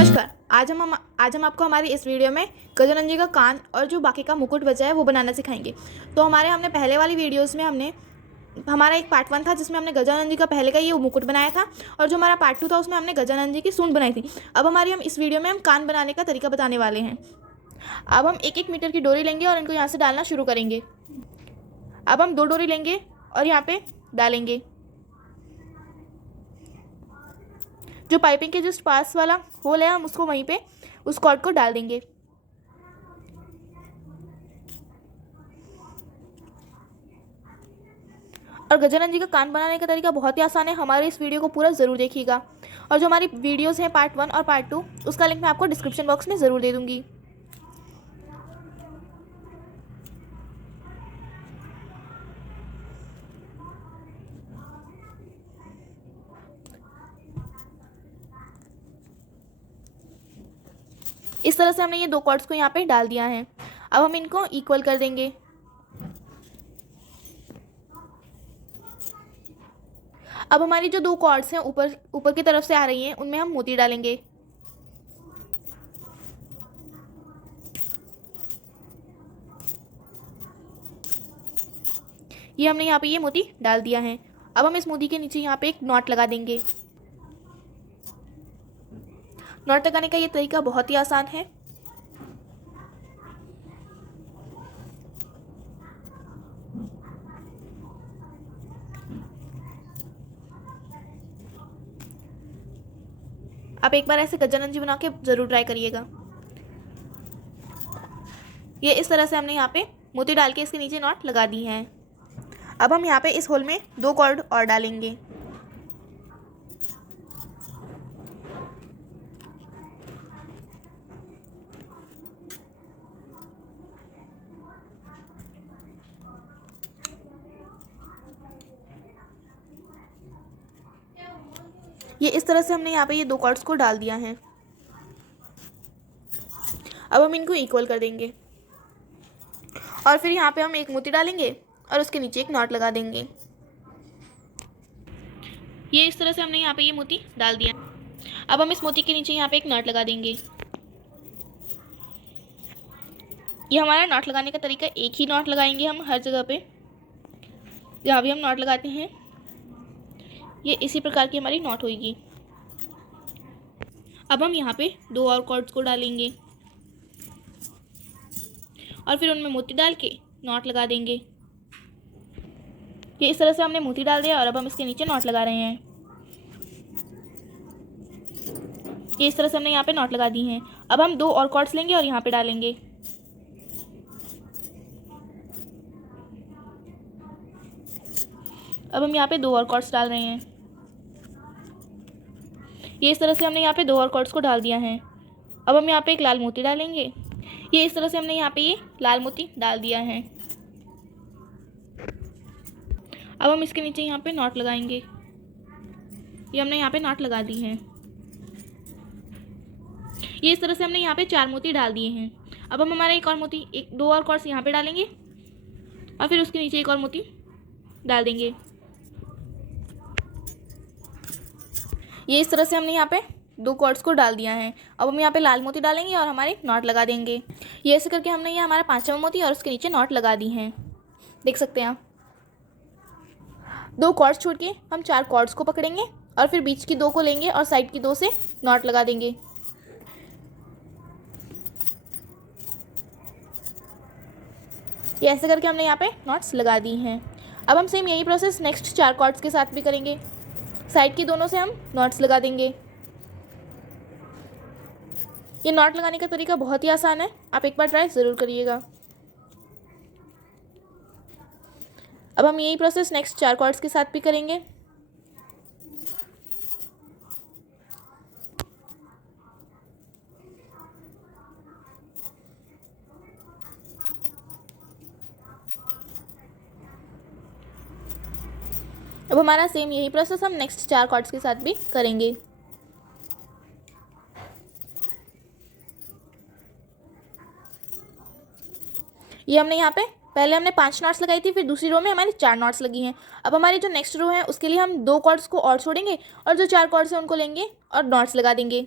नमस्कार। आज हम आपको हमारी इस वीडियो में गजानन जी का कान और जो बाकी का मुकुट बचा है वो बनाना सिखाएंगे। तो हमने पहले वाली वीडियोस में हमने हमारा एक पार्ट 1 था जिसमें हमने गजानन जी का पहले का ये मुकुट बनाया था, और जो हमारा पार्ट 2 था उसमें हमने गजानन जी की सूंड बनाई थी। अब हम इस वीडियो में हम कान बनाने का तरीका बताने वाले हैं। अब हम 1-1 मीटर की डोरी लेंगे और इनको यहाँ से डालना शुरू करेंगे। अब हम 2 डोरी लेंगे और यहाँ पे डालेंगे। जो पाइपिंग के जस्ट पास वाला होल है हम उसको वहीं पे उस कॉर्ड को डाल देंगे। और गजानन जी का कान बनाने का तरीका बहुत ही आसान है। हमारे इस वीडियो को पूरा ज़रूर देखिएगा। और जो हमारी वीडियोस हैं पार्ट 1 और पार्ट 2 उसका लिंक मैं आपको डिस्क्रिप्शन बॉक्स में ज़रूर दे दूँगी। इस तरह से हमने ये 2 कॉर्ड्स को यहाँ पे डाल दिया है। अब हम इनको इक्वल कर देंगे। अब हमारी जो 2 कॉर्ड्स हैं ऊपर ऊपर की तरफ से आ रही हैं उनमें हम मोती डालेंगे। ये हमने यहाँ पे ये मोती डाल दिया है। अब हम इस मोती के नीचे यहाँ पे एक नॉट लगा देंगे। नॉट लगाने का ये तरीका बहुत ही आसान है। आप एक बार ऐसे गजानन जी बना के ज़रूर ट्राई करिएगा। ये इस तरह से हमने यहाँ पे मोती डाल के इसके नीचे नॉट लगा दी हैं। अब हम यहाँ पे इस होल में 2 कॉर्ड और डालेंगे। ये इस तरह से हमने यहाँ पे ये 2 कॉर्ड्स को डाल दिया है। अब हम इनको इक्वल कर देंगे और फिर यहाँ पे हम एक मोती डालेंगे और उसके नीचे एक नॉट लगा देंगे। ये इस तरह से हमने यहाँ पे ये मोती डाल दिया। अब हम इस मोती के नीचे यहाँ पे एक नॉट लगा देंगे। ये हमारा नॉट लगाने का तरीका, एक ही नॉट लगाएंगे हम हर जगह पे जहाँ भी हम नॉट लगाते हैं। ये इसी प्रकार की हमारी नॉट होगी। अब हम यहाँ पे 2 और कॉर्ड्स को डालेंगे और फिर उनमें मोती डाल के नॉट लगा देंगे। ये इस तरह से हमने मोती डाल दिया और अब हम इसके नीचे नॉट लगा रहे हैं। ये इस तरह से हमने यहाँ पे नॉट लगा दी हैं। अब हम 2 और कॉर्ड्स लेंगे और यहाँ पे डालेंगे। अब हम यहाँ पे 2 और कॉर्ड्स डाल रहे हैं। ये इस तरह से हमने यहाँ पे 2 और कॉर्ड्स को डाल दिया है। अब हम यहाँ पे एक लाल मोती डालेंगे। ये इस तरह से हमने यहाँ पे ये लाल मोती डाल दिया है। अब हम इसके नीचे यहाँ पे नॉट लगाएंगे। ये हमने यहाँ पे नॉट लगा दी है। ये इस तरह से हमने यहाँ पे 4 मोती डाल दिए हैं। अब हम हमारा एक और मोती 2 और कॉर्ड्स यहाँ पे डालेंगे और फिर उसके नीचे एक और मोती डाल देंगे। ये इस तरह से हमने यहाँ पे 2 कॉर्ड्स को डाल दिया है। अब हम यहाँ पे लाल मोती डालेंगे और हमारे नॉट लगा देंगे। ये ऐसे करके हमने ये हमारा 5वां मोती और उसके नीचे नॉट लगा दी हैं। देख सकते हैं आप। 2 कॉर्ड्स छोड़ के हम 4 कॉर्ड्स को पकड़ेंगे और फिर बीच की 2 को लेंगे और साइड की 2 से नॉट लगा देंगे। ये ऐसे करके हमने यहाँ पे नॉट्स लगा दी हैं। अब हम सेम यही प्रोसेस नेक्स्ट 4 कॉर्ड्स के साथ भी करेंगे। साइड की दोनों से हम नॉट्स लगा देंगे। ये नॉट लगाने का तरीका बहुत ही आसान है, आप एक बार ट्राई ज़रूर करिएगा। अब हम यही प्रोसेस नेक्स्ट 4 कॉर्ड्स के साथ भी करेंगे। अब हमारा सेम यही प्रोसेस हम नेक्स्ट 4 कॉर्ड्स के साथ भी करेंगे। ये हमने यहाँ पे पहले हमने 5 नॉट्स लगाई थी, फिर दूसरी रो में हमारी 4 नॉट्स लगी हैं। अब हमारी जो नेक्स्ट रो है उसके लिए हम 2 कॉर्ड्स को और छोड़ेंगे और जो 4 कॉर्ड्स हैं उनको लेंगे और नॉट्स लगा देंगे।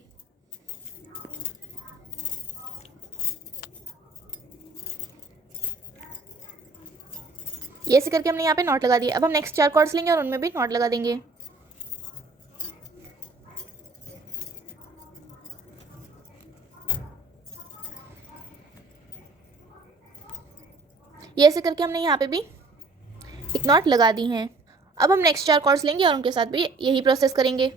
ये ऐसे करके हमने यहाँ पे नॉट लगा दिए। अब हम नेक्स्ट 4 कॉर्ड्स लेंगे और उनमें भी नॉट लगा देंगे। ये ऐसे करके हमने यहाँ पे भी एक नॉट लगा दी हैं। अब हम नेक्स्ट 4 कॉर्ड्स लेंगे और उनके साथ भी यही प्रोसेस करेंगे।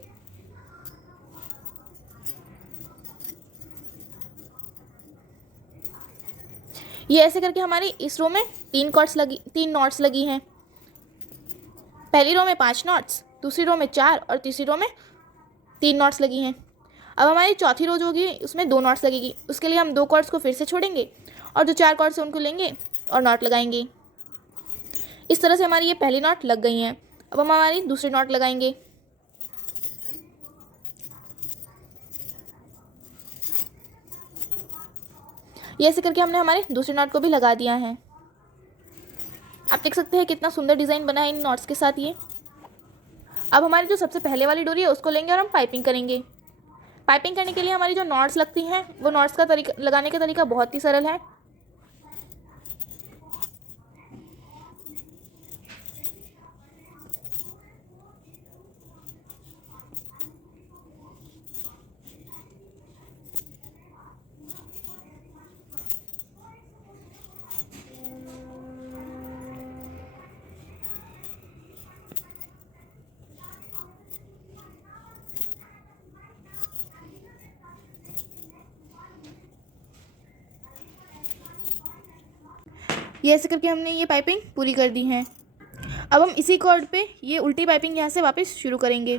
ये ऐसे करके हमारी इस रो में 3 नॉट्स लगी हैं। पहली रो में 5 नॉट्स, दूसरी रो में 4 और तीसरी रो में 3 नॉट्स लगी हैं। अब हमारी चौथी रो जो होगी उसमें 2 नॉट्स लगेगी। उसके लिए हम 2 कॉर्ड्स को फिर से छोड़ेंगे और जो 4 कॉर्ड्स हैं उनको लेंगे और नॉट लगाएंगे। इस तरह से हमारी ये पहली नॉट लग गई हैं। अब हम हमारी दूसरी नॉट लगाएंगे। ये ऐसे करके हमने हमारे दूसरे नॉट को भी लगा दिया है। आप देख सकते हैं कितना सुंदर डिज़ाइन बना है इन नॉट्स के साथ ये। अब हमारी जो सबसे पहले वाली डोरी है उसको लेंगे और हम पाइपिंग करेंगे। पाइपिंग करने के लिए हमारी जो नॉट्स लगती हैं वो नॉट्स का तरीका लगाने का तरीका बहुत ही सरल है। ये ऐसे करके हमने ये पाइपिंग पूरी कर दी है। अब हम इसी कॉर्ड पे ये उल्टी पाइपिंग यहाँ से वापस शुरू करेंगे।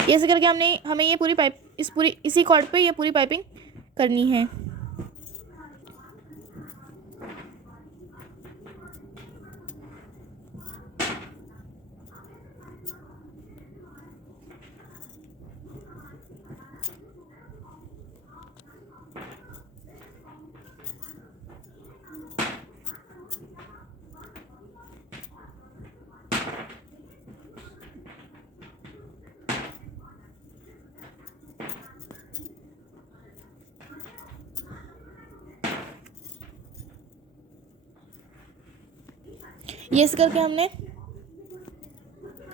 ये ऐसे करके हमें ये पूरी इसी कॉर्ड पे ये पूरी पाइपिंग करनी है। ये ऐसे करके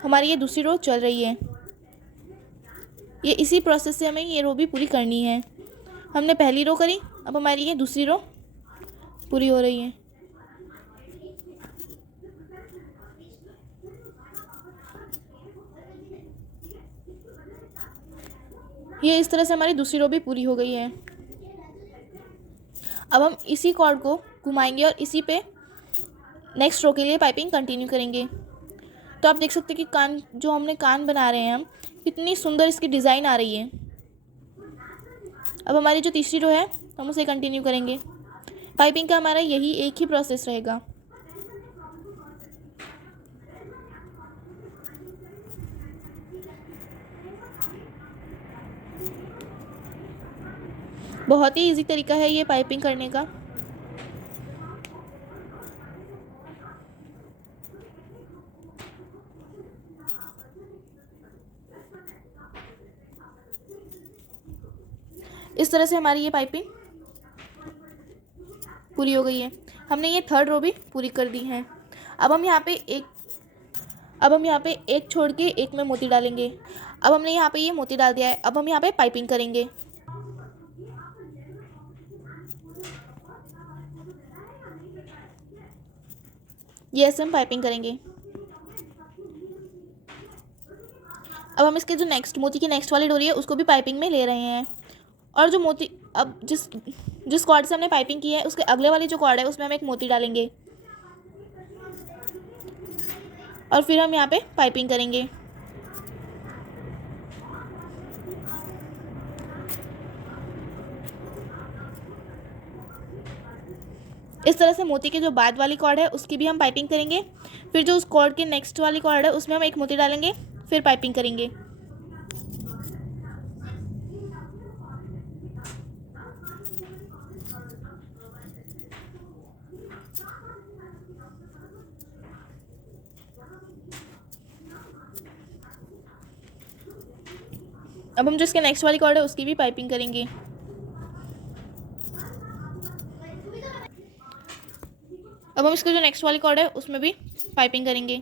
हमारी ये दूसरी रो चल रही है। ये इसी प्रोसेस से हमें ये रो भी पूरी करनी है। हमने पहली रो करी, अब हमारी ये दूसरी रो पूरी हो रही है। ये इस तरह से हमारी दूसरी रो भी पूरी हो गई है। अब हम इसी कॉर्ड को घुमाएंगे और इसी पे नेक्स्ट रो के लिए पाइपिंग कंटिन्यू करेंगे। तो आप देख सकते हैं कि जो हमने कान बना रहे हैं हम, कितनी सुंदर इसकी डिज़ाइन आ रही है। अब हमारी जो तीसरी रो है हम उसे कंटिन्यू करेंगे। पाइपिंग का हमारा यही एक ही प्रोसेस रहेगा। बहुत ही इजी तरीका है ये पाइपिंग करने का। इस तरह से हमारी ये पाइपिंग पूरी हो गई है। हमने ये थर्ड रो भी पूरी कर दी है। अब हम यहाँ पे एक छोड़ के एक में मोती डालेंगे। अब हमने यहाँ पे ये मोती डाल दिया है। अब हम यहाँ पे पाइपिंग करेंगे। ये ऐसे हम पाइपिंग करेंगे। अब हम इसके जो मोती की नेक्स्ट वाली डोरी है उसको भी पाइपिंग में ले रहे हैं। और जो मोती अब जिस कॉर्ड से हमने पाइपिंग की है उसके अगले वाली जो कॉर्ड है उसमें हम एक मोती डालेंगे और फिर हम यहाँ पे पाइपिंग करेंगे। इस तरह से मोती के जो बाद वाली कॉर्ड है उसकी भी हम पाइपिंग करेंगे। फिर जो उस कॉर्ड के नेक्स्ट वाली कॉर्ड है उसमें हम एक मोती डालेंगे, फिर पाइपिंग करेंगे। अब हम जो इसके नेक्स्ट वाली कॉर्ड है उसकी भी पाइपिंग करेंगे। अब हम इसका जो नेक्स्ट वाली कॉर्ड है उसमें भी पाइपिंग करेंगे।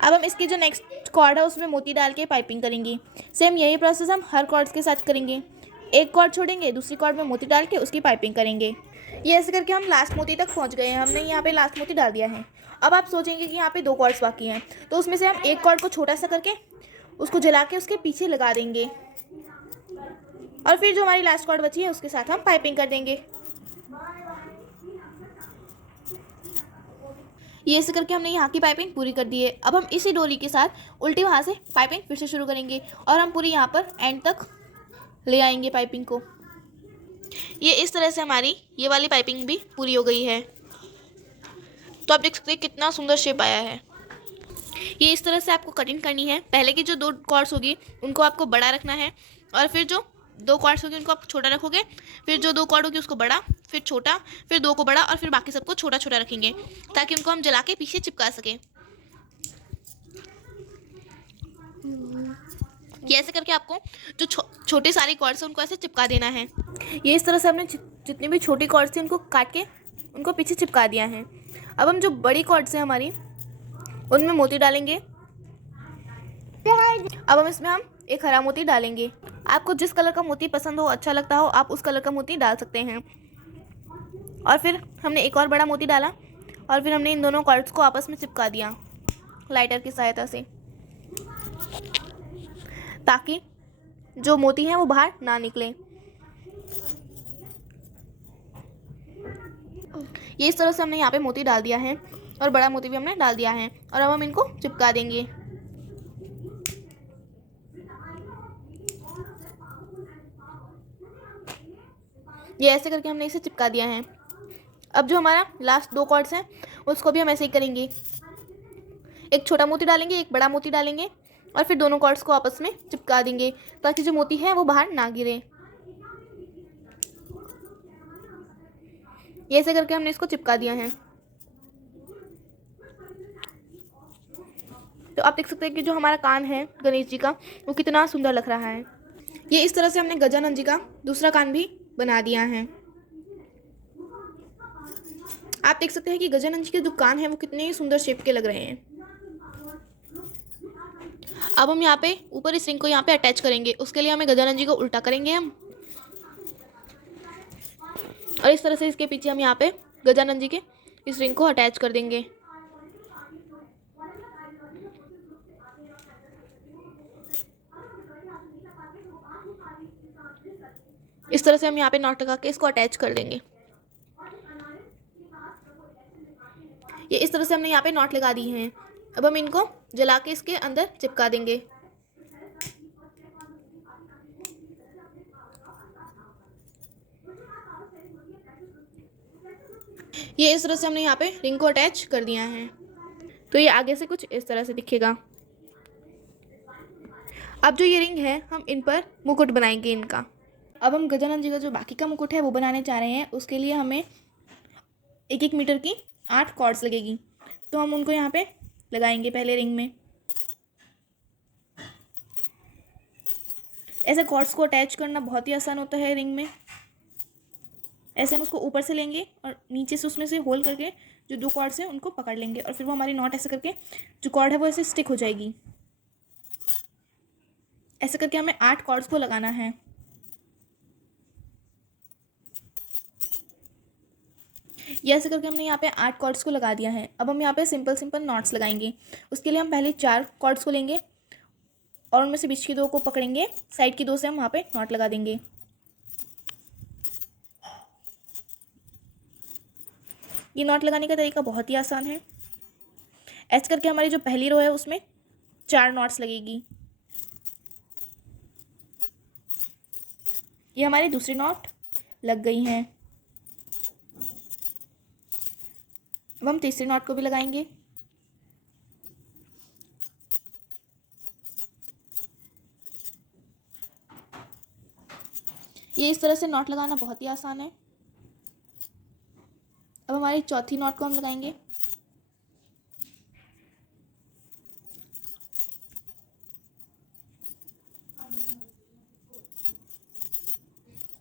अब हम इसकी जो नेक्स्ट कॉर्ड है उसमें मोती डाल के पाइपिंग करेंगे। सेम यही प्रोसेस हम हर कॉर्ड्स के साथ करेंगे। एक कॉर्ड छोड़ेंगे, दूसरी कॉर्ड में मोती डाल के उसकी पाइपिंग करेंगे। ये ऐसे करके हम लास्ट मोती तक पहुंच गए हैं। हमने यहाँ पे लास्ट मोती डाल दिया है। अब आप सोचेंगे कि यहाँ पे 2 कॉर्ड्स बाकी हैं, तो उसमें से हम एक कॉर्ड को छोटा सा करके उसको जला के उसके पीछे लगा देंगे और फिर जो हमारी लास्ट कॉर्ड बची है उसके साथ हम पाइपिंग कर देंगे। ये ऐसे करके हमने यहाँ की पाइपिंग पूरी कर दी है। अब हम इसी डोरी के साथ उल्टी वहाँ से पाइपिंग फिर से शुरू करेंगे और हम पूरी यहाँ पर एंड तक ले आएंगे पाइपिंग को। ये इस तरह से हमारी ये वाली पाइपिंग भी पूरी हो गई है। तो आप देख सकते हैं कितना सुंदर शेप आया है। ये इस तरह से आपको कटिंग करनी है। पहले की जो 2 कॉर्ड्स होगी उनको आपको बड़ा रखना है और फिर जो 2 कॉर्ड्स होगी उनको आप छोटा रखोगे, फिर जो 2 कॉर्ड होगी उसको बड़ा, फिर छोटा, फिर 2 को बड़ा और फिर बाकी सबको छोटा छोटा रखेंगे ताकि उनको हम जला के पीछे चिपका सकें। ये ऐसे करके आपको जो छोटे सारी कॉर्ड्स हैं उनको ऐसे चिपका देना है। ये इस तरह से हमने जितनी भी छोटी कॉर्ड्स थी उनको काट के उनको पीछे चिपका दिया है। अब हम जो बड़ी कॉर्ड्स हैं हमारी उनमें मोती डालेंगे। अब इसमें हम एक हरा मोती डालेंगे। आपको जिस कलर का मोती पसंद हो, अच्छा लगता हो, आप उस कलर का मोती डाल सकते हैं। और फिर हमने एक और बड़ा मोती डाला और फिर हमने इन दोनों कॉर्ड्स को आपस में चिपका दिया लाइटर की सहायता से, ताकि जो मोती हैं वो बाहर ना निकले। ये इस तरह से हमने यहाँ पे मोती डाल दिया है और बड़ा मोती भी हमने डाल दिया है और अब हम इनको चिपका देंगे। ये ऐसे करके हमने इसे चिपका दिया है। अब जो हमारा लास्ट 2 कॉर्ड्स हैं उसको भी हम ऐसे ही करेंगे। एक छोटा मोती डालेंगे, एक बड़ा मोती डालेंगे और फिर दोनों कॉर्ड्स को आपस में चिपका देंगे ताकि जो मोती है वो बाहर ना गिरे। ये ऐसे करके हमने इसको चिपका दिया है। तो आप देख सकते हैं कि जो हमारा कान है गणेश जी का वो कितना सुंदर लग रहा है। ये इस तरह से हमने गजानन जी का दूसरा कान भी बना दिया है। आप देख सकते हैं कि गजानन जी के जो कान है वो कितने ही सुंदर शेप के लग रहे हैं। अब हम यहाँ पे ऊपर इस रिंग को यहाँ पे अटैच करेंगे। उसके लिए हमें गजानन जी को उल्टा करेंगे हम और इस तरह से इसके पीछे हम यहाँ पे गजानन जी के इस रिंग को अटैच कर देंगे। इस तरह से हम यहाँ पे नॉट लगा के इसको अटैच कर देंगे। ये इस तरह से हमने यहाँ पे नॉट लगा दी हैं। अब हम इनको जला के इसके अंदर चिपका देंगे। ये इस तरह से हमने यहाँ पे रिंग को अटैच कर दिया है। तो ये आगे से कुछ इस तरह से दिखेगा। अब जो ये रिंग है हम इन पर मुकुट बनाएंगे इनका। अब हम गजानन जी का जो बाकी का मुकुट है वो बनाने चाह रहे हैं। उसके लिए हमें 1-1 मीटर की 8 कॉर्ड्स लगेगी। तो हम उनको यहाँ पे लगाएंगे पहले रिंग में। ऐसे कॉर्ड्स को अटैच करना बहुत ही आसान होता है रिंग में। ऐसे हम उसको ऊपर से लेंगे और नीचे से उसमें से होल करके जो 2 कॉर्ड्स हैं उनको पकड़ लेंगे और फिर वो हमारी नॉट ऐसे करके जो कॉर्ड है वो ऐसे स्टिक हो जाएगी। ऐसे करके हमें 8 कॉर्ड्स को लगाना है। ये ऐसे करके हमने यहाँ पे 8 कॉर्ड्स को लगा दिया है। अब हम यहाँ पे सिंपल नॉट्स लगाएंगे। उसके लिए हम पहले 4 कॉर्ड्स को लेंगे और उनमें से बीच की 2 को पकड़ेंगे, साइड की 2 से हम वहाँ पे नॉट लगा देंगे। ये नॉट लगाने का तरीका बहुत ही आसान है। ऐसे करके हमारी जो पहली रो है उसमें 4 नॉट्स लगेगी। ये हमारी दूसरी नॉट लग गई हैं। अब हम तीसरी नॉट को भी लगाएंगे। ये इस तरह से नॉट लगाना बहुत ही आसान है। अब हमारी चौथी नॉट को हम लगाएंगे।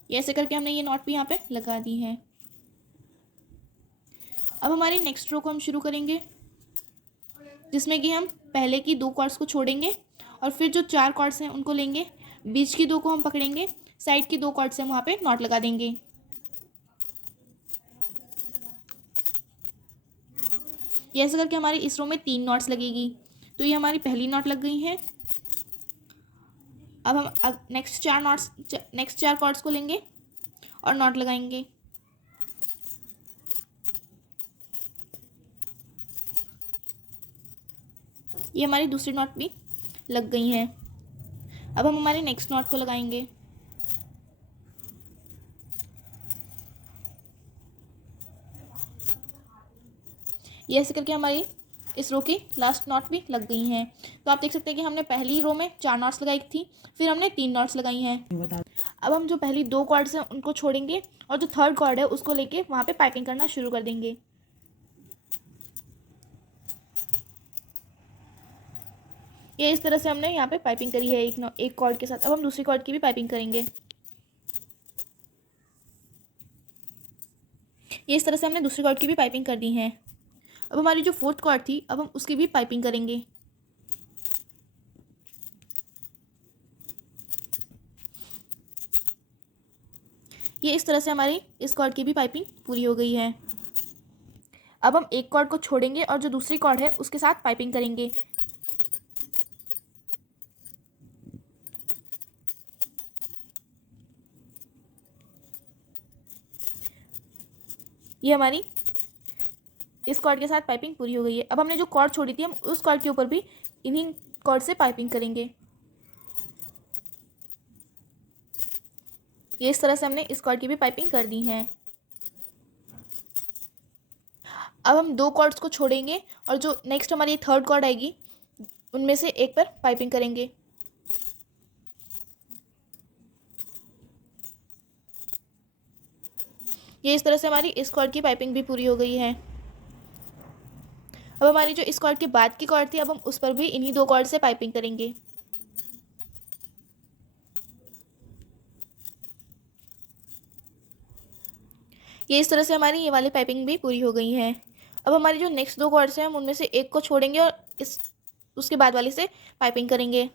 ये ऐसे करके हमने ये नॉट भी यहाँ पे लगा दी है। अब हमारी नेक्स्ट रो को हम शुरू करेंगे, जिसमें कि हम पहले की 2 कॉर्ड्स को छोड़ेंगे और फिर जो 4 कॉर्ड्स हैं उनको लेंगे, बीच की 2 को हम पकड़ेंगे, साइड की 2 कॉर्ड्स हम वहाँ पे नॉट लगा देंगे। ये ऐसे करके हमारी इस रो में 3 नॉट्स लगेगी। तो ये हमारी पहली नॉट लग गई है। अब हम नेक्स्ट 4 कॉर्ड्स को लेंगे और नॉट लगाएंगे। ये हमारी दूसरी नॉट भी लग गई है। अब हम हमारे नेक्स्ट नॉट को लगाएंगे। ये ऐसे करके हमारी इस रो की लास्ट नॉट भी लग गई हैं। तो आप देख सकते हैं कि हमने पहली रो में 4 नॉट्स लगाई थी, फिर हमने 3 नॉट्स लगाई हैं। अब हम जो पहली 2 कॉर्ड्स हैं उनको छोड़ेंगे और जो थर्ड कॉर्ड है उसको लेके वहाँ पे पाइपिंग करना शुरू कर देंगे। ये इस तरह से हमने यहाँ पे पाइपिंग करी है एक कॉर्ड के साथ। अब हम दूसरी कॉर्ड की भी पाइपिंग करेंगे। ये इस तरह से हमने दूसरी कॉर्ड की भी पाइपिंग कर दी है। अब हमारी जो फोर्थ कॉर्ड थी, अब हम उसकी भी पाइपिंग करेंगे। ये इस तरह से हमारी इस कॉर्ड की भी पाइपिंग पूरी हो गई है। अब हम एक कॉर्ड को छोड़ेंगे और जो दूसरी कॉर्ड है उसके साथ पाइपिंग करेंगे। ये हमारी इस कॉर्ड के साथ पाइपिंग पूरी हो गई है। अब हमने जो कॉर्ड छोड़ी थी हम उस कॉर्ड के ऊपर भी इन्हीं कॉर्ड से पाइपिंग करेंगे। ये इस तरह से हमने इस कॉर्ड की भी पाइपिंग कर दी है। अब हम 2 कॉर्ड्स को छोड़ेंगे और जो नेक्स्ट हमारी थर्ड कॉर्ड आएगी उनमें से एक पर पाइपिंग करेंगे। ये इस तरह से हमारी इस कॉर्ड की पाइपिंग भी पूरी हो गई है। अब हमारी जो इस कॉर्ड के बाद की कॉर्ड थी, अब हम उस पर भी इन्हीं 2 कॉर्ड से पाइपिंग करेंगे। ये इस तरह से हमारी ये वाली पाइपिंग भी पूरी हो गई है। अब हमारी जो नेक्स्ट 2 कॉर्ड्स हैं हम उनमें से एक को छोड़ेंगे और उसके बाद वाली से पाइपिंग करेंगे।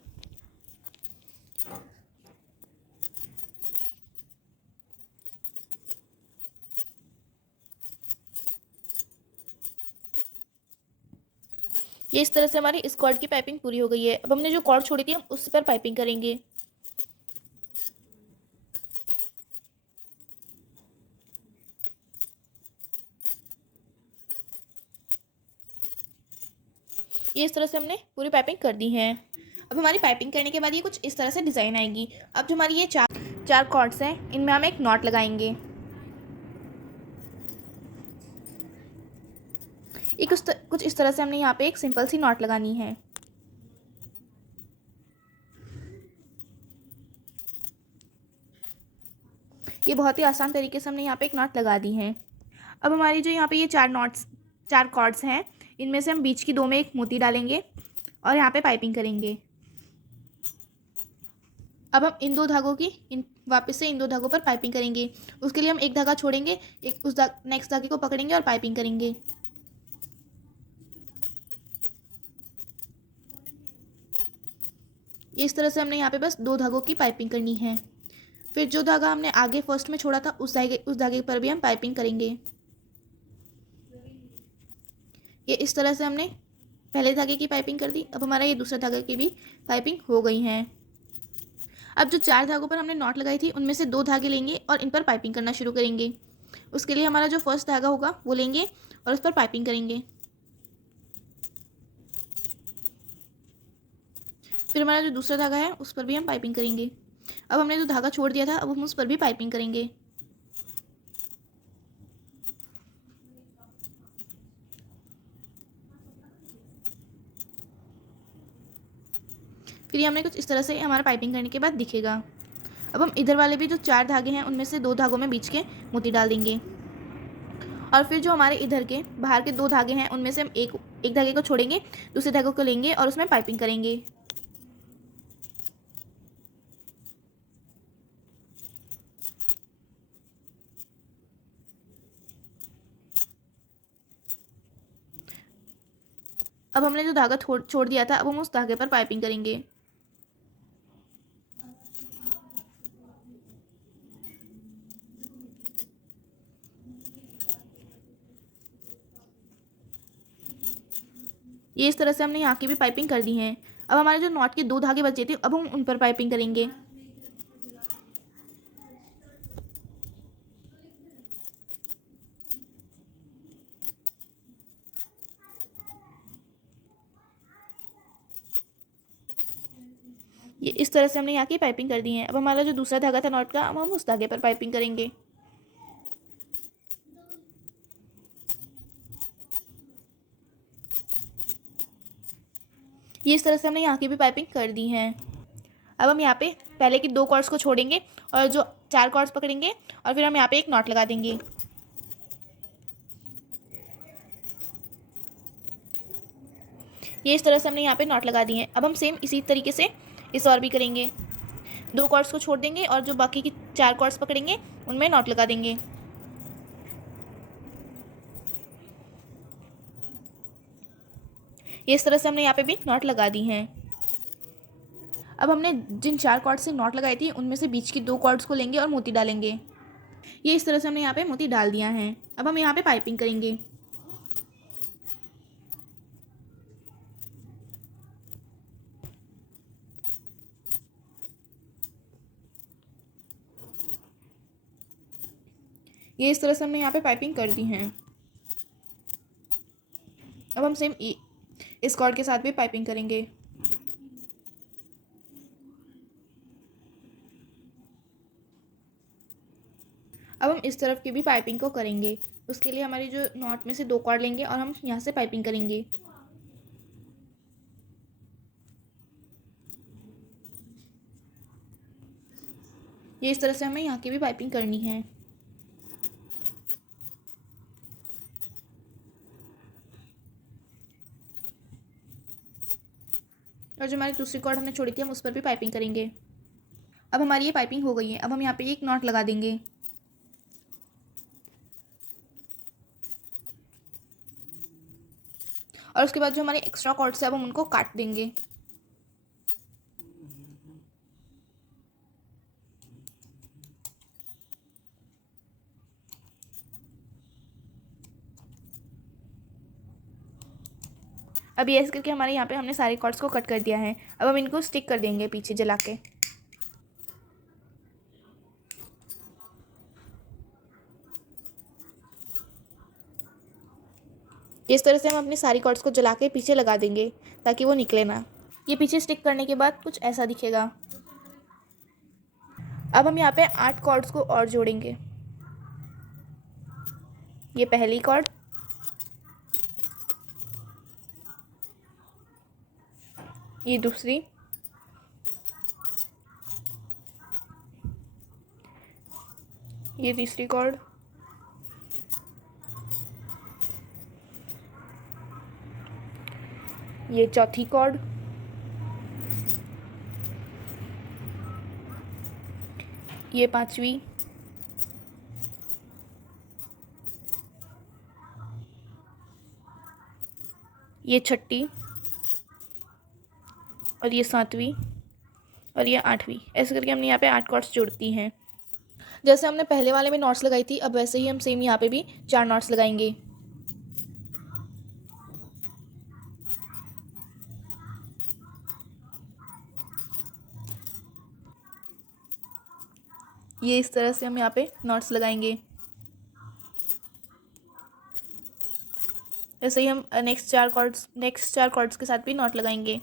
ये इस तरह से हमारी इस कॉर्ड की पाइपिंग पूरी हो गई है। अब हमने जो कॉर्ड छोड़ी थी हम उस पर पाइपिंग करेंगे। ये इस तरह से हमने पूरी पाइपिंग कर दी है। अब हमारी पाइपिंग करने के बाद ये कुछ इस तरह से डिज़ाइन आएगी। अब जो हमारी ये चार कॉर्ड्स हैं इनमें हम एक नॉट लगाएंगे। कुछ इस तरह से हमने यहाँ पे एक सिंपल सी नॉट लगानी है। ये बहुत ही आसान तरीके से हमने यहाँ पे एक नॉट लगा दी है। अब हमारी जो यहाँ पे ये 4 कॉर्ड्स हैं इनमें से हम बीच की 2 में एक मोती डालेंगे और यहाँ पे पाइपिंग करेंगे। अब हम इन 2 धागों की वापस से इन 2 धागों पर पाइपिंग करेंगे। उसके लिए हम एक धागा छोड़ेंगे, नेक्स्ट धागे को पकड़ेंगे और पाइपिंग करेंगे। इस तरह से हमने यहाँ पे बस 2 धागों की पाइपिंग करनी है। फिर जो धागा हमने आगे फर्स्ट में छोड़ा था उस धागे पर भी हम पाइपिंग करेंगे। ये इस तरह से हमने पहले धागे की पाइपिंग कर दी। अब हमारा ये दूसरा धागे की भी पाइपिंग हो गई है। अब जो 4 धागों पर हमने नॉट लगाई थी उनमें से 2 धागे लेंगे और इन पर पाइपिंग करना शुरू करेंगे। उसके लिए हमारा जो फर्स्ट धागा होगा वो लेंगे और उस पर पाइपिंग करेंगे। फिर हमारा जो दूसरा धागा है उस पर भी हम पाइपिंग करेंगे। अब हमने जो धागा छोड़ दिया था अब हम उस पर भी पाइपिंग करेंगे। फिर ये हमें कुछ इस तरह से हमारा पाइपिंग करने के बाद दिखेगा। अब हम इधर वाले भी जो 4 धागे हैं उनमें से 2 धागों में बीच के मोती डाल देंगे और फिर जो हमारे इधर के बाहर के 2 धागे हैं उनमें से हम एक धागे को छोड़ेंगे, दूसरे धागे को लेंगे और उसमें पाइपिंग करेंगे। अब हमने जो धागा छोड़ दिया था, अब हम उस धागे पर पाइपिंग करेंगे। ये इस तरह से हमने यहाँ की भी पाइपिंग कर दी है। अब हमारे जो नॉट के 2 धागे बचे थे, अब हम उन पर पाइपिंग करेंगे। ये इस तरह से हमने यहाँ की पाइपिंग कर दी है। अब हमारा जो दूसरा धागा था नॉट का, अब हम उस धागे पर पाइपिंग करेंगे। ये इस तरह से हमने यहाँ की भी पाइपिंग कर दी है। अब हम यहाँ पे पहले की 2 कॉर्ड्स को छोड़ेंगे और जो 4 कॉर्ड्स पकड़ेंगे और फिर हम यहाँ पे एक नॉट लगा देंगे। ये इस तरह से हमने यहाँ पे नॉट लगा दिए हैं। अब हम सेम इसी तरीके से इस और भी करेंगे। 2 कॉर्ड्स को छोड़ देंगे और जो बाकी की 4 कॉर्ड्स पकड़ेंगे उनमें नॉट लगा देंगे। ये इस तरह से हमने यहाँ पे भी नॉट लगा दी हैं। अब हमने जिन 4 कॉर्ड से नॉट लगाई थी उनमें से बीच की 2 कॉर्ड्स को लेंगे और मोती डालेंगे। ये इस तरह से हमने यहाँ पे मोती डाल दिया है। अब हम यहाँ पे पाइपिंग करेंगे। ये इस तरह से हमने यहाँ पे पाइपिंग कर दी है। अब हम सेम इस कॉर्ड के साथ भी पाइपिंग करेंगे। अब हम इस तरफ की भी पाइपिंग को करेंगे। उसके लिए हमारी जो नॉट में से 2 कॉर्ड लेंगे और हम यहाँ से पाइपिंग करेंगे। ये इस तरह से हमें यहाँ की भी पाइपिंग करनी है। और जो हमारी दूसरी कॉर्ड हमने छोड़ी थी हम उस पर भी पाइपिंग करेंगे। अब हमारी ये पाइपिंग हो गई है। अब हम यहाँ पे एक नॉट लगा देंगे। और उसके बाद जो हमारे एक्स्ट्रा कॉर्ड्स है अब हम उनको काट देंगे। अब ये ऐसे करके हमारे यहाँ पे हमने सारे कॉर्ड्स को कट कर दिया है। अब हम इनको स्टिक कर देंगे पीछे जला के। इस तरह से हम अपनी सारी कॉर्ड्स को जला के पीछे लगा देंगे ताकि वो निकले ना। ये पीछे स्टिक करने के बाद कुछ ऐसा दिखेगा। अब हम यहाँ पे 8 कॉर्ड्स को और जोड़ेंगे। ये पहली कॉर्ड, ये दूसरी, ये तीसरी कॉर्ड, ये चौथी कॉर्ड, ये पांचवी, ये छठी और ये सातवीं और ये आठवीं। ऐसे करके हमने यहाँ पे 8 कॉर्ड्स जोड़ती हैं। जैसे हमने पहले वाले में नॉट्स लगाई थी, अब वैसे ही हम सेम यहाँ पे भी 4 नॉट्स लगाएंगे। ये इस तरह से हम यहाँ पे नॉट्स लगाएंगे। ऐसे ही हम नेक्स्ट चार कॉर्ड्स के साथ भी नॉट लगाएंगे।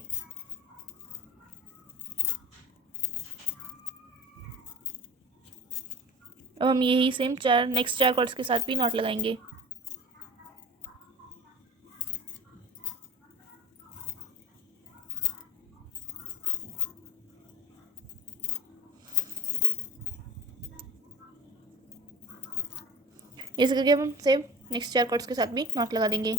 अब हम यही सेम नेक्स्ट चार कॉर्ड्स के साथ भी नॉट लगाएंगे। ऐसे करके हम सेम नेक्स्ट 4 कॉर्ड्स के साथ भी नॉट लगा देंगे।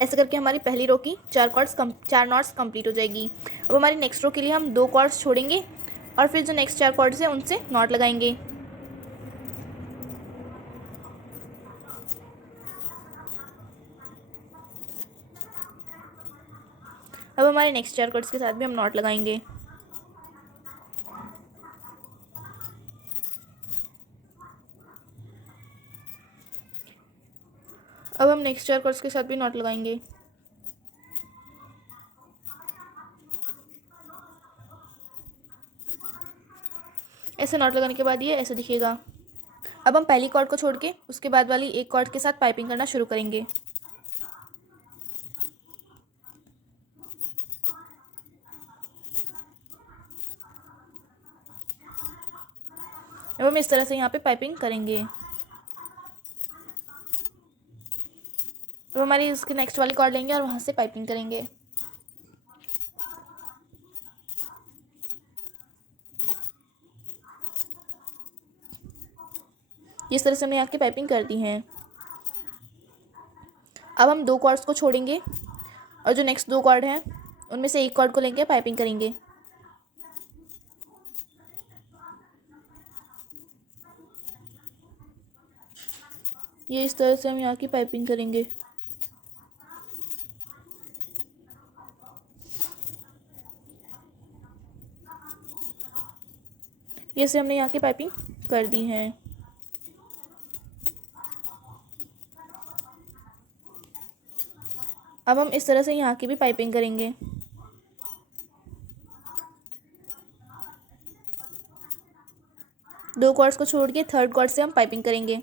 ऐसे करके हमारी पहली रो की 4 नॉट्स कंप्लीट हो जाएगी। अब हमारी नेक्स्ट रो के लिए हम 2 कॉर्ड्स छोड़ेंगे और फिर जो नेक्स्ट 4 कॉर्ड्स हैं उनसे नॉट लगाएंगे। अब हमारे नेक्स्ट 4 कॉर्ड्स के साथ भी हम नॉट लगाएंगे। अब हम नेक्स्ट 4 कॉर्ड्स के साथ भी नॉट लगाएंगे। ऐसे नॉट लगाने के बाद ये ऐसे दिखेगा। अब हम पहली कॉर्ड को छोड़ के उसके बाद वाली एक कॉर्ड के साथ पाइपिंग करना शुरू करेंगे। अब हम इस तरह से यहाँ पे पाइपिंग करेंगे। अब हमारी इसके नेक्स्ट वाली कॉर्ड लेंगे और वहाँ से पाइपिंग करेंगे। इस तरह से हमने यहाँ की पाइपिंग कर दी है। अब हम 2 कॉर्ड्स को छोड़ेंगे और जो नेक्स्ट 2 कॉर्ड हैं उनमें से एक कॉर्ड को लेंगे, पाइपिंग करेंगे। ये इस तरह से हम यहाँ की पाइपिंग करेंगे। ये से हमने यहाँ की पाइपिंग कर दी है। अब हम इस तरह से यहाँ की भी पाइपिंग करेंगे। दो कॉर्ड्स को छोड़ के थर्ड कॉर्ड से हम पाइपिंग करेंगे।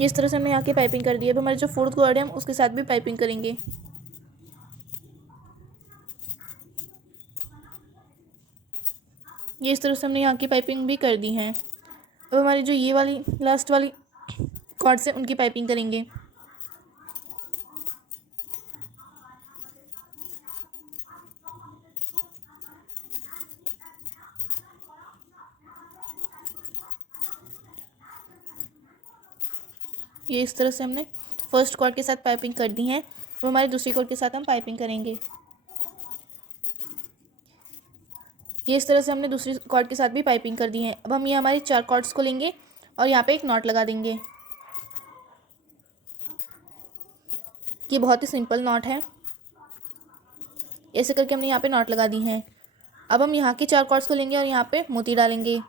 इस तरह से हमने यहाँ की पाइपिंग कर दी है। अब हमारे जो फोर्थ कॉर्ड है हम उसके साथ भी पाइपिंग करेंगे। ये इस तरह से हमने यहाँ की पाइपिंग भी कर दी है। अब हमारी जो ये वाली लास्ट वाली कॉर्ड्स है उनकी पाइपिंग करेंगे। ये इस तरह से हमने फर्स्ट कॉर्ड के साथ पाइपिंग कर दी है। अब हमारे दूसरी कॉर्ड के साथ हम पाइपिंग करेंगे। ये इस तरह से हमने दूसरी कॉर्ड के साथ भी पाइपिंग कर दी है। अब हम ये हमारे 4 कॉर्ड्स को लेंगे और यहाँ पे एक नॉट लगा देंगे। ये बहुत ही सिंपल नॉट है। ऐसे करके हमने यहाँ पे नॉट लगा दी है। अब हम यहाँ के 4 कॉर्ड्स को लेंगे और यहाँ पे मोती डालेंगे।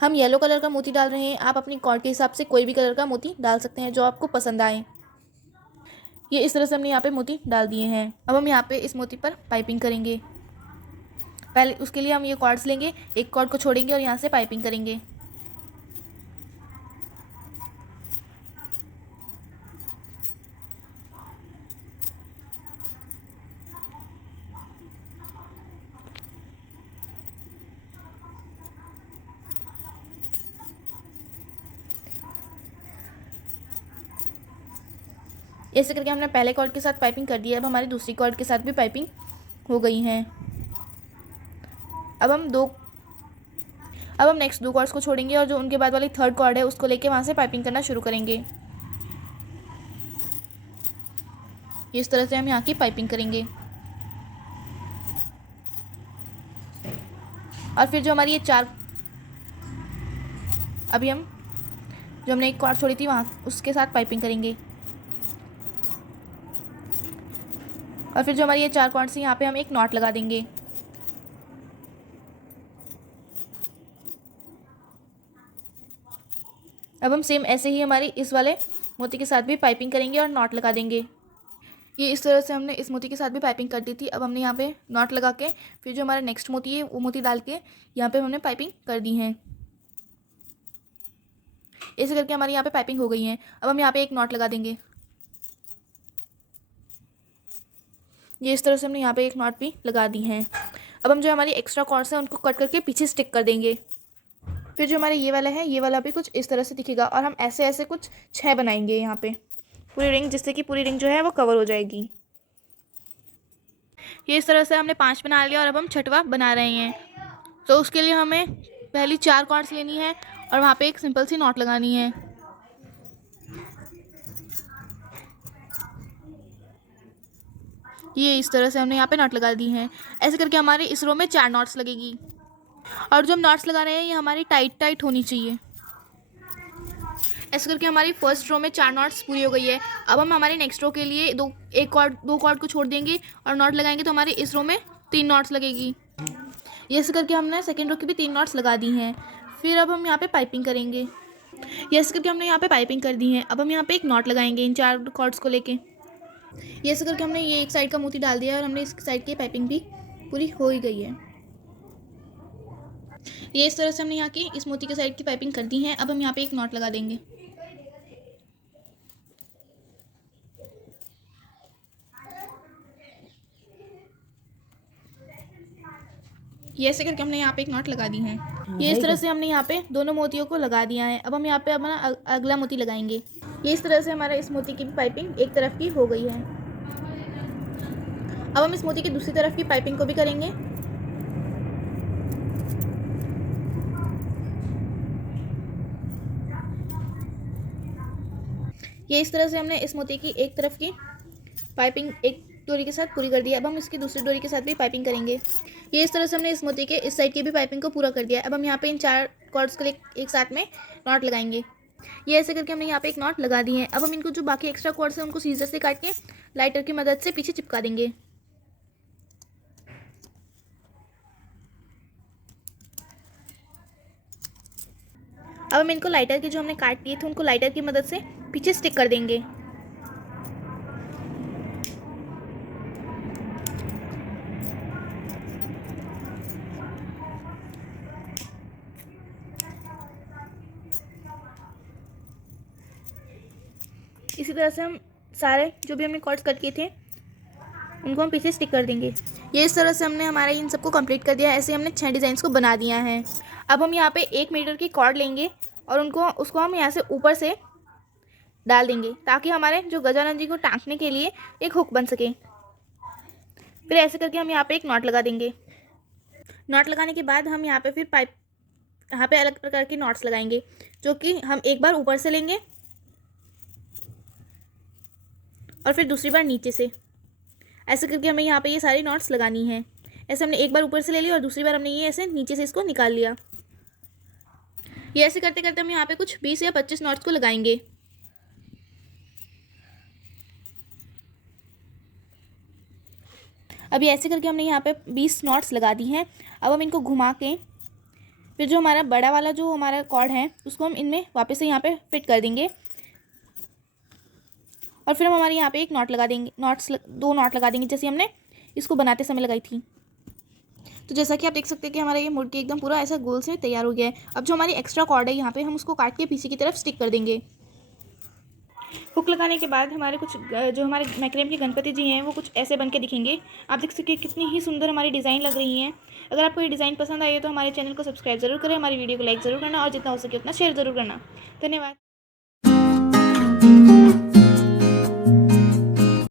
हम येलो कलर का मोती डाल रहे हैं। आप अपनी कॉर्ड के हिसाब से कोई भी कलर का मोती डाल सकते हैं जो आपको पसंद आए। ये इस तरह से हमने यहाँ पे मोती डाल दिए हैं। अब हम यहाँ पे इस मोती पर पाइपिंग करेंगे। पहले उसके लिए हम ये कॉर्ड्स लेंगे, एक कॉर्ड को छोड़ेंगे और यहाँ से पाइपिंग करेंगे। ऐसे करके हमने पहले कॉर्ड के साथ पाइपिंग कर दी है। अब हमारी दूसरी कॉर्ड के साथ भी पाइपिंग हो गई है। अब हम नेक्स्ट 2 कॉर्ड्स को छोड़ेंगे और जो उनके बाद वाली थर्ड कॉर्ड है उसको लेके वहाँ से पाइपिंग करना शुरू करेंगे। इस तरह से हम यहाँ की पाइपिंग करेंगे। और फिर जो हमारी ये 4 अभी हम जो हमने एक कॉर्ड छोड़ी थी वहाँ उसके साथ पाइपिंग करेंगे। और फिर जो हमारी ये 4 कॉर्ड्स हैं यहाँ पे हम एक नॉट लगा देंगे। अब हम सेम ऐसे ही हमारी इस वाले मोती के साथ भी पाइपिंग करेंगे और नॉट लगा देंगे। ये इस तरह से हमने इस मोती के साथ भी पाइपिंग कर दी थी। अब हमने यहाँ पे नॉट लगा के फिर जो हमारा नेक्स्ट मोती है वो मोती डाल के यहाँ पे हमने पाइपिंग कर दी है। ऐसे करके हमारी यहाँ पे पाइपिंग हो गई है। अब हम यहाँ पे एक नॉट लगा देंगे। ये इस तरह से हमने यहाँ पे एक नॉट भी लगा दी है। अब हम जो हमारी एक्स्ट्रा कॉर्ड्स हैं उनको कट करके पीछे स्टिक कर देंगे। फिर जो हमारे ये वाला है ये वाला भी कुछ इस तरह से दिखेगा और हम ऐसे ऐसे कुछ 6 बनाएंगे यहाँ पे पूरी रिंग, जिससे कि पूरी रिंग जो है वो कवर हो जाएगी। ये इस तरह से हमने 5 बना लिया और अब हम 6वां बना रहे हैं। तो उसके लिए हमें पहली 4 कॉर्ड्स लेनी है और वहाँ पे एक सिंपल सी नॉट लगानी है। ये इस तरह से हमने यहाँ पे नॉट लगा दी है। ऐसे करके हमारी इस रो में 4 नॉट्स लगेगी। और जो हम नॉट्स लगा रहे हैं ये हमारी टाइट होनी चाहिए। ऐसे करके हमारी फर्स्ट रो में 4 नॉट्स पूरी हो गई है। अब हम हमारी नेक्स्ट रो के लिए दो कॉर्ड को छोड़ देंगे और नॉट लगाएंगे तो हमारी इस रो में 3 नॉट्स लगेगी। ये ऐसे करके हमने सेकेंड रो की भी 3 नॉट्स लगा दी हैं। फिर अब हम यहाँ पे पाइपिंग करेंगे। ये ऐसे करके हमने यहाँ पे पाइपिंग कर दी है। अब हम यहाँ पे एक नॉट लगाएंगे इन 4 कॉर्ड्स को लेके। ये ऐसे करके हमने ये एक साइड का मोती डाल दिया है और हमने इस साइड की पाइपिंग भी पूरी हो ही गई है। ये इस तरह से हमने यहाँ की इस मोती के साइड की पाइपिंग कर दी है। अब हम यहाँ पे एक नॉट लगा देंगे। ये ऐसे करके हमने यहाँ पे एक नॉट लगा दी है। ये इस तरह से हमने यहाँ पे दोनों मोतियों को लगा दिया है। अब हम यहाँ पे अपना अगला मोती लगाएंगे। ये इस तरह से हमारा इस मोती की भी पाइपिंग एक तरफ की हो गई है। अब हम इस मोती की दूसरी तरफ की पाइपिंग को भी करेंगे। ये इस तरह से हमने इस मोती की एक तरफ की पाइपिंग एक डोरी के साथ पूरी कर दिया। अब हम इसकी दूसरी डोरी के साथ भी पाइपिंग करेंगे। ये इस तरह से हमने इस मोती के इस साइड की भी पाइपिंग को पूरा कर दिया। अब हम यहाँ पे इन 4 कॉर्ड्स को एक साथ में नॉट लगाएंगे। ये ऐसे करके हमने यहाँ पे एक नॉट लगा दी है। अब हम इनको जो बाकी एक्स्ट्रा कॉर्ड्स हैं उनको सीजर से काट के लाइटर की मदद से पीछे चिपका देंगे। अब हम इनको लाइटर के जो हमने काट दिए थे उनको लाइटर की मदद से पीछे स्टिक कर देंगे। इसी तरह से हम सारे जो भी हमने कॉर्ड्स कट किए थे उनको हम पीछे स्टिक कर देंगे। ये इस तरह से हमने हमारे इन सबको कंप्लीट कर दिया है। ऐसे हमने 6 डिज़ाइंस को बना दिया है। अब हम यहाँ पे 1 मीटर की कॉर्ड लेंगे और उसको हम यहाँ से ऊपर से डाल देंगे ताकि हमारे जो गजानन जी को टांगने के लिए एक हुक बन सके। फिर ऐसे करके हम यहाँ पे एक नॉट लगा देंगे। नॉट लगाने के बाद हम यहाँ पे फिर यहाँ पे अलग प्रकार के नॉट्स लगाएंगे जो कि हम एक बार ऊपर से लेंगे और फिर दूसरी बार नीचे से। ऐसे करके हमें यहाँ पे ये सारी नॉट्स लगानी है। ऐसे हमने एक बार ऊपर से ले लिया और दूसरी बार हमने ये ऐसे नीचे से इसको निकाल लिया। ये ऐसे करते करते हम यहाँ पे कुछ 20 या 25 नॉट्स को लगाएंगे। अब ये ऐसे करके हमने यहाँ पे 20 नॉट्स लगा दी हैं। अब हम इनको घुमा के फिर जो हमारा बड़ा वाला जो हमारा कॉर्ड है उसको हम इनमें वापस से यहाँ पे फिट कर देंगे और फिर हम हमारे यहाँ पे एक नॉट लगा देंगे। 2 नॉट लगा देंगे जैसे हमने इसको बनाते समय लगाई थी। तो जैसा कि आप देख सकते हैं कि हमारा ये मुर्गी एकदम पूरा ऐसा गोल से तैयार हो गया है। अब जो हमारी एक्स्ट्रा कॉर्ड है यहाँ पे हम उसको काट के पीछे की तरफ स्टिक कर देंगे। हुक लगाने के बाद हमारे कुछ जो हमारे मैक्रेम के गणपति जी हैं वो कुछ ऐसे बन के दिखेंगे। आप देख सकते हैं कितनी ही सुंदर हमारी डिज़ाइन लग रही है। अगर आपको ये डिज़ाइन पसंद आई है तो हमारे चैनल को सब्सक्राइब जरूर करें, हमारी वीडियो को लाइक ज़रूर करना और जितना हो सके उतना शेयर ज़रूर करना। धन्यवाद।